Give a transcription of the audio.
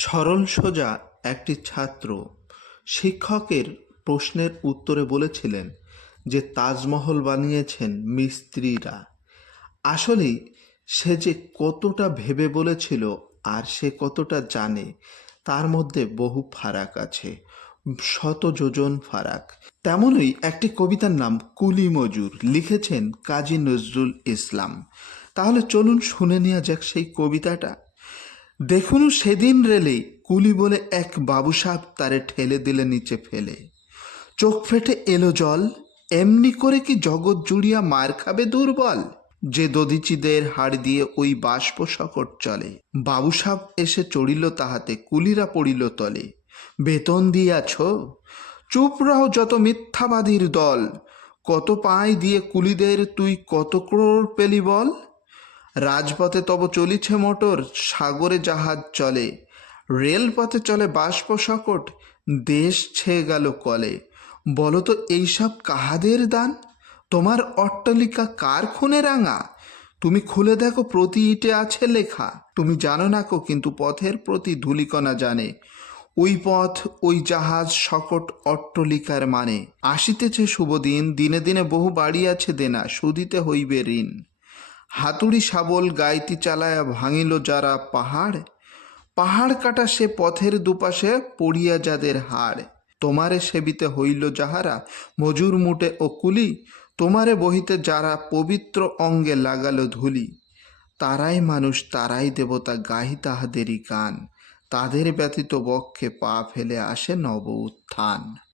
সরল সোজা একটি ছাত্র শিক্ষকের প্রশ্নের উত্তরে বলেছিলেন যে তাজমহল বানিয়েছেন মিস্ত্রিরা। আসলেই সে যে কতটা ভেবে বলেছিল আর সে কতটা জানে তার মধ্যে বহু ফারাক আছে, শত যোজন ফারাক। তেমনই একটি কবিতার নাম কুলি মজুর, লিখেছেন কাজী নজরুল ইসলাম। তাহলে চলুন শুনে নেওয়া যাক সেই কবিতাটা। দেখুন সেদিন রেলে কুলি বলে এক বাবুসাব তারে ঠেলে দিলে নিচে ফেলে, চোখ ফেটে এলো জল, এমনি করে কি জগৎ জুড়িয়া মার খাবে দুর্বল, যে দধিচিদের হাড় দিয়ে ওই বাষ্প সকট চলে। বাবুসাব এসে চড়িল তাহাতে, কুলিরা পড়িল তলে। বেতন দিয়াছ? চুপ রহ যত মিথ্যাবাদীর দল, কত পায় দিয়ে কুলিদের তুই কত ক্রোড় পেলি বল। রাজপথে তব চলিছে মোটর, সাগরে জাহাজ চলে, রেলপথে চলে বাষ্প সকট, দেশ ছেয়ে গেল কলে। বলো তো এইসব কাহাদের দান? তোমার অট্টালিকা কার খুনে রাঙা? তুমি খুলে দেখো প্রতি ইটে আছে লেখা। তুমি জানো না কো কিন্তু পথের প্রতি ধূলিকণা জানে, ওই পথ ওই জাহাজ সকট অট্টালিকার মানে। আসিতেছে শুভ দিন, দিনে দিনে বহু বাড়ি আছে দেনা, শুধিতে হইবে ঋণ। হাতুড়ি শাবল গাইতি চালায়া ভাঙিল যারা পাহাড়, পাহাড় কাটা সে পথের দুপাশে পড়িয়া যাদের হাড়। তোমারে সেবিতে হইল যাহারা মজুর মুটে ও কুলি, তোমারে বহিতে যারা পবিত্র অঙ্গে লাগালো ধুলি, তারাই মানুষ তারাই দেবতা, গাহি তাহাদেরই গান, তাদের ব্যতীত বক্ষে পা ফেলে আসে নব উত্থান।